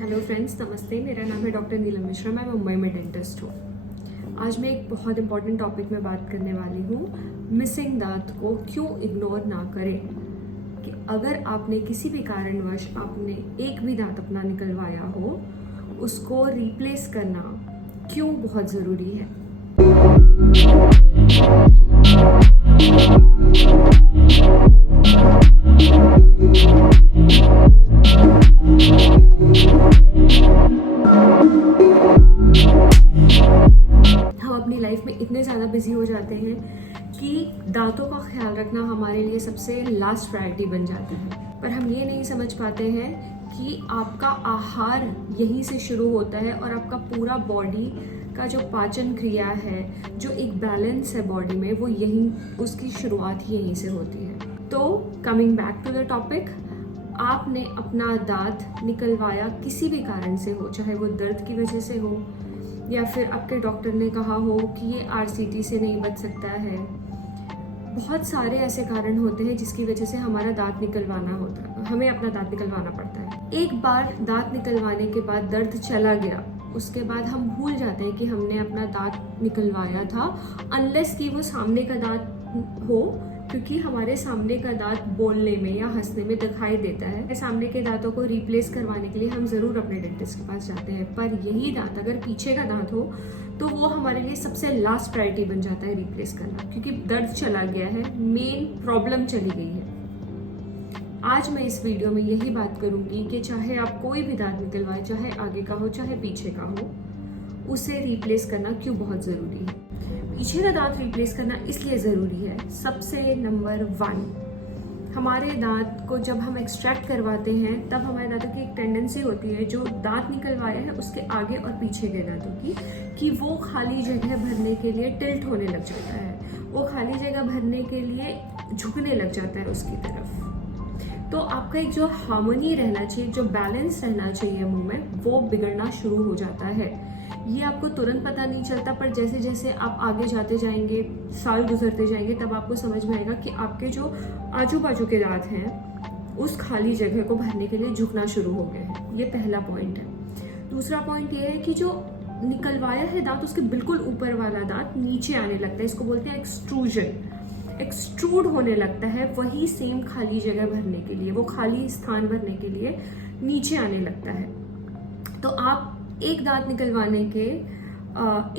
Hello friends, नमस्ते। मेरा नाम है डॉक्टर नीलम मिश्रा। मैं मुंबई में डेंटिस्ट हूँ। आज मैं एक बहुत इंपॉर्टेंट टॉपिक में बात करने वाली हूँ। मिसिंग दांत को क्यों इग्नोर ना करें। कि अगर आपने किसी भी कारणवश आपने एक भी दांत अपना निकलवाया हो, उसको रिप्लेस करना क्यों बहुत ज़रूरी है। हम अपनी लाइफ में इतने ज़्यादा बिजी हो जाते हैं कि दांतों का ख्याल रखना हमारे लिए सबसे लास्ट प्रायोरिटी बन जाती है। पर हम ये नहीं समझ पाते हैं कि आपका आहार यहीं से शुरू होता है और आपका पूरा बॉडी का जो पाचन क्रिया है, जो एक बैलेंस है बॉडी में, वो यहीं उसकी शुरुआत ही यहीं से होती है। तो coming back to the topic, आपने अपना दांत निकलवाया किसी भी कारण से हो, चाहे वो दर्द की वजह से हो या फिर आपके डॉक्टर ने कहा हो कि ये आरसीटी से नहीं बच सकता है। बहुत सारे ऐसे कारण होते हैं जिसकी वजह से हमारा दांत निकलवाना होता है, हमें अपना दांत निकलवाना पड़ता है। एक बार दांत निकलवाने के बाद दर्द चला गया, उसके बाद हम भूल जाते हैं कि हमने अपना दांत निकलवाया था, अनलेस कि वो सामने का दांत हो, क्योंकि हमारे सामने का दांत बोलने में या हंसने में दिखाई देता है। सामने के दांतों को रिप्लेस करवाने के लिए हम ज़रूर अपने डेंटिस्ट के पास जाते हैं, पर यही दांत अगर पीछे का दांत हो तो वो हमारे लिए सबसे लास्ट प्रायोरिटी बन जाता है रिप्लेस करना, क्योंकि दर्द चला गया है, मेन प्रॉब्लम चली गई है। आज मैं इस वीडियो में यही बात करूंगी कि चाहे आप कोई भी दांत निकलवाए, चाहे आगे का हो चाहे पीछे का हो, उसे रिप्लेस करना क्यों बहुत ज़रूरी है। पीछे का दांत रिप्लेस करना इसलिए ज़रूरी है, सबसे नंबर 1, हमारे दांत को जब हम एक्सट्रैक्ट करवाते हैं तब हमारे दांतों की एक टेंडेंसी होती है, जो दांत निकलवाया है उसके आगे और पीछे के दांतों की, कि वो खाली जगह भरने के लिए टिल्ट होने लग जाता है, वो खाली जगह भरने के लिए झुकने लग जाता है उसकी तरफ। तो आपका एक जो हार्मनी रहना चाहिए, जो बैलेंस रहना चाहिए मुंह में, वो बिगड़ना शुरू हो जाता है। ये आपको तुरंत पता नहीं चलता, पर जैसे जैसे आप आगे जाते जाएंगे, साल गुजरते जाएंगे, तब आपको समझ में आएगा कि आपके जो आजू बाजू के दांत हैं उस खाली जगह को भरने के लिए झुकना शुरू हो गए हैं। ये पहला पॉइंट है। दूसरा पॉइंट ये है कि जो निकलवाया है दांत, उसके बिल्कुल ऊपर वाला दांत नीचे आने लगता है, इसको बोलते हैं एक्सट्रूजन। एक्सट्रूड होने लगता है वही सेम खाली जगह भरने के लिए, वो खाली स्थान भरने के लिए नीचे आने लगता है। तो आप एक दांत निकलवाने के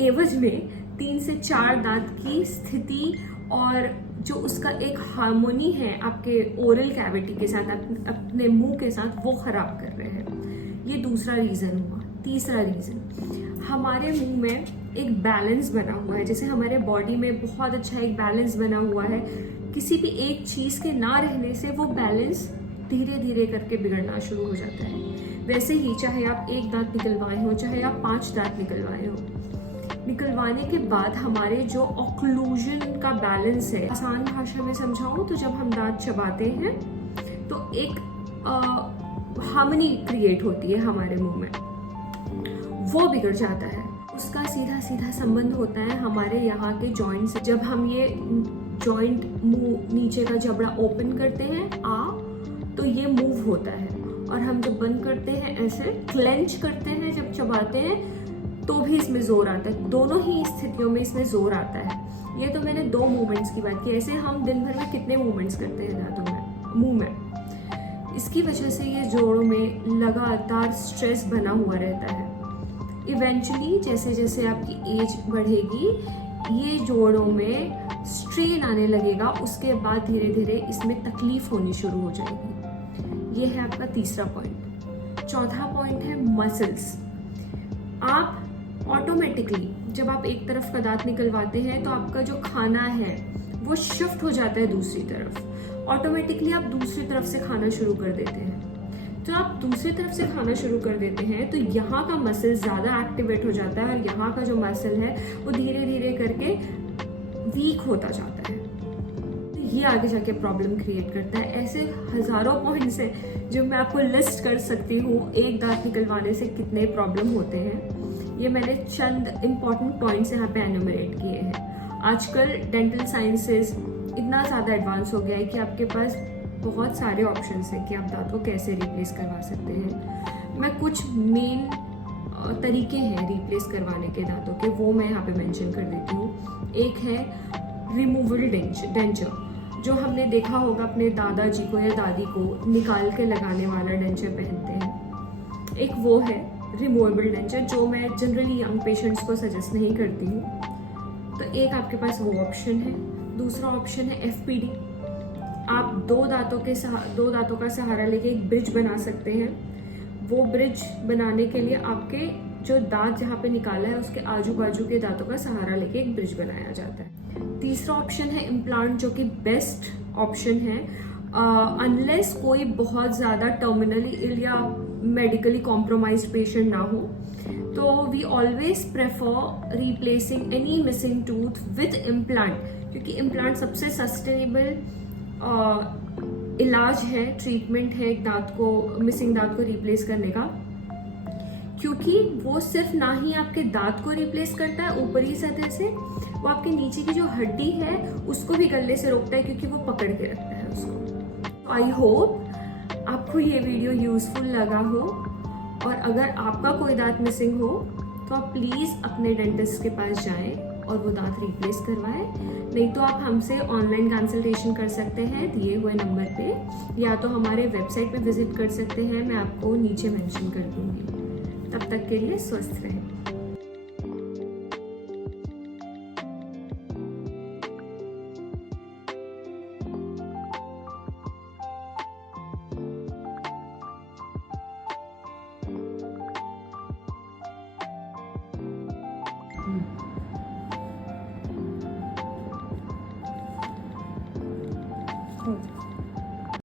एवज में 3 से 4 दांत की स्थिति और जो उसका एक हार्मोनी है आपके ओरल कैविटी के साथ, अपने मुंह के साथ, वो खराब कर रहे हैं। ये दूसरा रीजन हुआ। तीसरा रीजन, हमारे मुंह में एक बैलेंस बना हुआ है, जैसे हमारे बॉडी में बहुत अच्छा एक बैलेंस बना हुआ है, किसी भी एक चीज के ना रहने से वो बैलेंस धीरे धीरे करके बिगड़ना शुरू हो जाता है। वैसे ही चाहे आप एक दांत निकलवाए हो, चाहे आप 5 दांत निकलवाए हो, निकलवाने के बाद हमारे जो ऑक्लूजन का बैलेंस है, आसान भाषा में समझाऊं तो जब हम दांत चबाते हैं तो एक हार्मनी क्रिएट होती है हमारे मुंह में, वो बिगड़ जाता है। उसका सीधा सीधा संबंध होता है हमारे यहाँ के जॉइंट से। जब हम ये जॉइंट, मुंह नीचे का जबड़ा ओपन करते हैं तो ये मूव होता है, और हम जब बंद करते हैं, ऐसे क्लेंच करते हैं, जब चबाते हैं तो भी इसमें जोर आता है। दोनों ही स्थितियों में इसमें जोर आता है। ये तो मैंने 2 मूवमेंट्स की बात की। ऐसे हम दिन भर में कितने मूवमेंट्स करते हैं दांतों में, मुंह में। इसकी वजह से ये जोड़ों में लगातार स्ट्रेस बना हुआ रहता है। इवेंचुअली जैसे जैसे आपकी एज बढ़ेगी, ये जोड़ों में स्ट्रेन आने लगेगा, उसके बाद धीरे धीरे इसमें तकलीफ होनी शुरू हो जाएगी। ये है आपका तीसरा पॉइंट। चौथा पॉइंट है मसल्स। आप ऑटोमेटिकली जब आप एक तरफ का दांत निकलवाते हैं तो आपका जो खाना है वो शिफ्ट हो जाता है दूसरी तरफ। ऑटोमेटिकली आप दूसरी तरफ से खाना शुरू कर देते हैं। तो आप दूसरी तरफ से खाना शुरू कर देते हैं तो यहाँ का मसल ज़्यादा एक्टिवेट हो जाता है, और यहाँ का जो मसल है वो धीरे धीरे करके वीक होता जाता है। ये आगे जाके प्रॉब्लम क्रिएट करता है। ऐसे हजारों पॉइंट्स हैं जो मैं आपको लिस्ट कर सकती हूँ, एक दांत निकलवाने से कितने प्रॉब्लम होते हैं। ये मैंने चंद इम्पॉर्टेंट पॉइंट्स यहाँ पे एनुमरेट किए हैं। आजकल डेंटल साइंसेस इतना ज़्यादा एडवांस हो गया है कि आपके पास बहुत सारे ऑप्शंस हैं कि आप दांत को कैसे रिप्लेस करवा सकते हैं। मैं कुछ मेन तरीके हैं रिप्लेस करवाने के दांतों के, वो मैं यहाँ पे मेंशन कर देती हूँ। एक है रिमूवेबल डेंचर, जो हमने देखा होगा अपने दादाजी को या दादी को निकाल के लगाने वाला डेंचर पहनते हैं। एक वो है रिमूवेबल डेंचर, जो मैं जनरली यंग पेशेंट्स को सजेस्ट नहीं करती हूँ। तो एक आपके पास वो ऑप्शन है। दूसरा ऑप्शन है FPD। आप दो दांतों का सहारा लेके एक ब्रिज बना सकते हैं। वो ब्रिज बनाने के लिए आपके जो दांत जहाँ पे निकाला है उसके आजू बाजू के दांतों का सहारा लेके एक ब्रिज बनाया जाता है। तीसरा ऑप्शन है इम्प्लांट, जो कि बेस्ट ऑप्शन है अनलेस कोई बहुत ज़्यादा टर्मिनली इल या मेडिकली कॉम्प्रोमाइज्ड पेशेंट ना हो। तो we always prefer replacing any missing tooth with implant, क्योंकि इम्प्लांट सबसे सस्टेनेबल इलाज है, ट्रीटमेंट है एक मिसिंग दांत को रिप्लेस करने का, क्योंकि वो सिर्फ ना ही आपके दांत को रिप्लेस करता है ऊपरी सतह से, वो आपके नीचे की जो हड्डी है उसको भी गलने से रोकता है, क्योंकि वो पकड़ के रखता है उसको। आई होप आपको ये वीडियो यूजफुल लगा हो, और अगर आपका कोई दांत मिसिंग हो तो आप प्लीज़ अपने डेंटिस्ट के पास जाएं और वो दांत रिप्लेस करवाएं। नहीं तो आप हमसे ऑनलाइन कंसल्टेशन कर सकते हैं दिए हुए नंबर पे, या तो हमारे वेबसाइट पे विजिट कर सकते हैं, मैं आपको नीचे मेंशन कर दूंगी। तब तक के लिए स्वस्थ रहें।